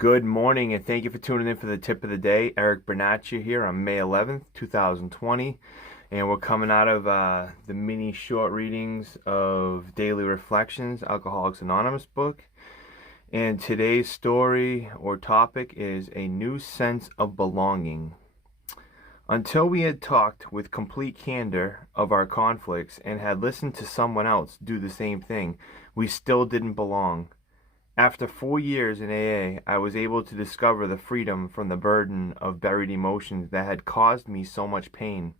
Good morning, and thank you for tuning in for the tip of the day. Eric Bernaccia here on May 11th, 2020, and we're coming out of the mini short readings of Daily Reflections, Alcoholics Anonymous book. And today's story or topic is a new sense of belonging. Until we had talked with complete candor of our conflicts and had listened to someone else do the same thing, we still didn't belong. After 4 years in AA, I was able to discover the freedom from the burden of buried emotions that had caused me so much pain.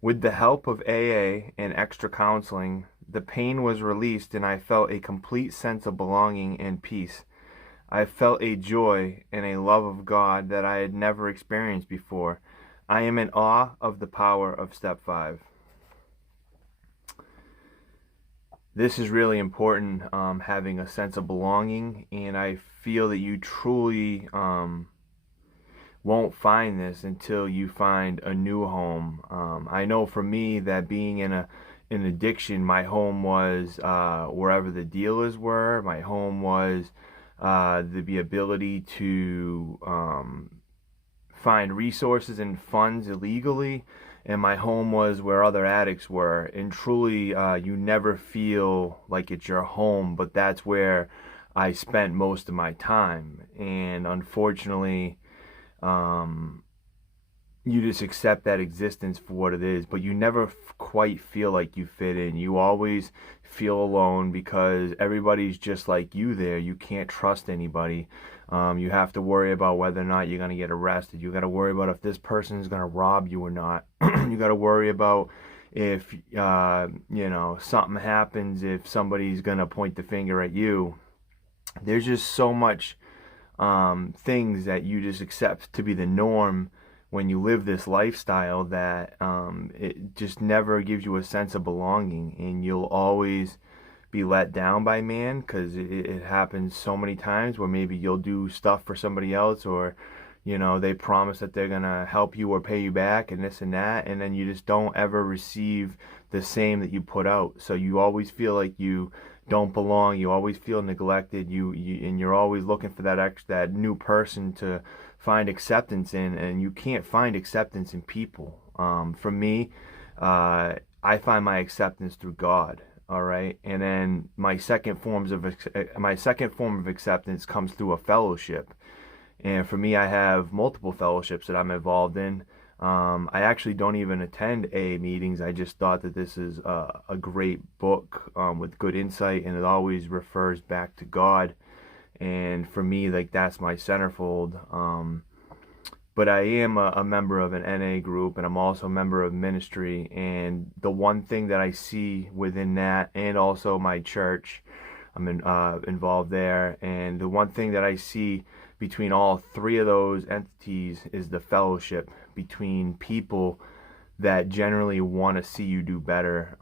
With the help of AA and extra counseling, the pain was released and I felt a complete sense of belonging and peace. I felt a joy and a love of God that I had never experienced before. I am in awe of the power of Step 5. This is really important, having a sense of belonging, and I feel that you truly won't find this until you find a new home. I know for me that being in an addiction, my home was wherever the dealers were. My home was the ability to find resources and funds illegally, and my home was where other addicts were. And truly, you never feel like it's your home, but that's where I spent most of my time. And unfortunately, you just accept that existence for what it is, but you never quite feel like you fit in. You always feel alone because everybody's just like you there. You can't trust anybody. You have to worry about whether or not you're going to get arrested. You got to worry about if this person is going to rob you or not. You got to worry about if something happens, if somebody's going to point the finger at you. There's just so much things that you just accept to be the norm when you live this lifestyle that it just never gives you a sense of belonging, and you'll always be let down by man because it happens so many times where maybe you'll do stuff for somebody else, or they promise that they're gonna help you or pay you back and this and that, and then you just don't ever receive the same that you put out. So you always feel like you don't belong. You always feel neglected. And you're always looking for that new person to find acceptance in, and you can't find acceptance in people. For me, I find my acceptance through God. All right, and then my second form of acceptance comes through a fellowship. And for me, I have multiple fellowships that I'm involved in. I actually don't even attend AA meetings. I just thought that this is a great book with good insight, and it always refers back to God. And for me, like, that's my centerfold. But I am a member of an NA group, and I'm also a member of ministry. And the one thing that I see within that, and also my church, I'm involved there. And the one thing that I see between all three of those entities is the fellowship between people that generally want to see you do better,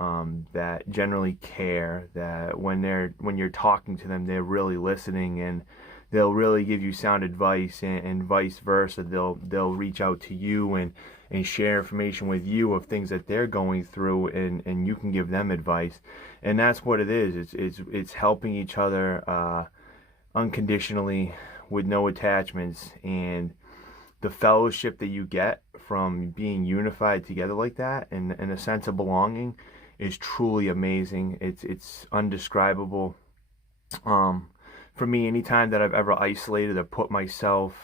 that generally care, that when you're talking to them, they're really listening, and they'll really give you sound advice, and vice versa. They'll reach out to you and share information with you of things that they're going through, and you can give them advice. And that's what it is. It's helping each other unconditionally with no attachments. And the fellowship that you get from being unified together like that, and a sense of belonging, is truly amazing. It's undescribable. For me, anytime that I've ever isolated or put myself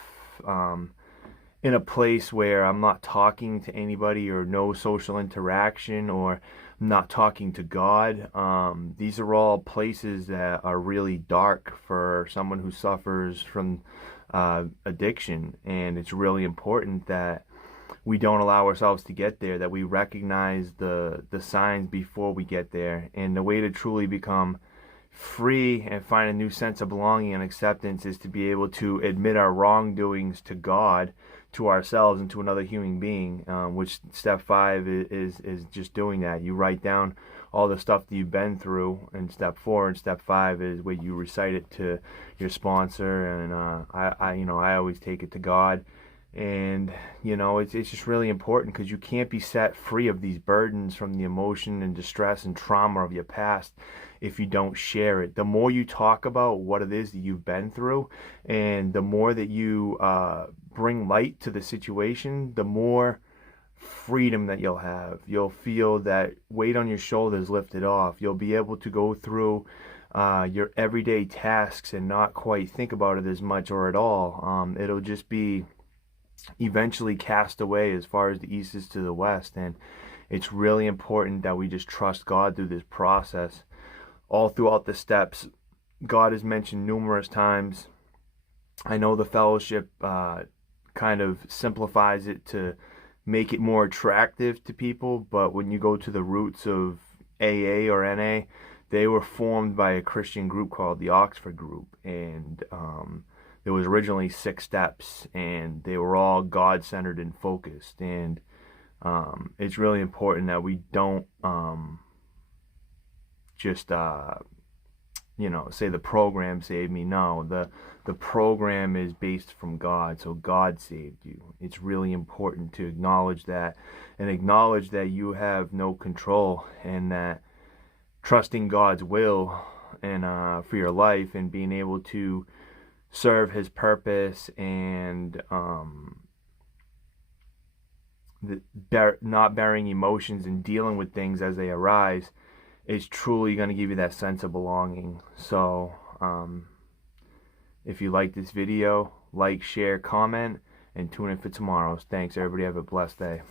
in a place where I'm not talking to anybody or no social interaction, or I'm not talking to God, these are all places that are really dark for someone who suffers from addiction. And it's really important that we don't allow ourselves to get there, that we recognize the signs before we get there. And the way to truly become free and find a new sense of belonging and acceptance is to be able to admit our wrongdoings to God, to ourselves, and to another human being, which Step 5 is just doing that. You write down all the stuff that you've been through in Step 4, and Step 5 is where you recite it to your sponsor. And I always take it to God. And it's just really important, because you can't be set free of these burdens from the emotion and distress and trauma of your past if you don't share it. The more you talk about what it is that you've been through, and the more that you bring light to the situation, the more freedom that you'll have. You'll feel that weight on your shoulders lifted off. You'll be able to go through your everyday tasks and not quite think about it as much or at all. It'll just be eventually cast away as far as the east is to the west. And it's really important that we just trust God through this process. All throughout the steps, God is mentioned numerous times. I know the fellowship kind of simplifies it to make it more attractive to people, but when you go to the roots of AA or NA, they were formed by a Christian group called the Oxford Group, and there was originally 6 steps, and they were all God-centered and focused. And it's really important that we don't just say the program saved me. No, the program is based from God, so God saved you. It's really important to acknowledge that, and acknowledge that you have no control, and that trusting God's will and for your life, and being able to serve His purpose, and not burying emotions and dealing with things as they arise is truly going to give you that sense of belonging. So if you like this video, like, share, comment, and tune in for tomorrow's. Thanks, everybody. Have a blessed day.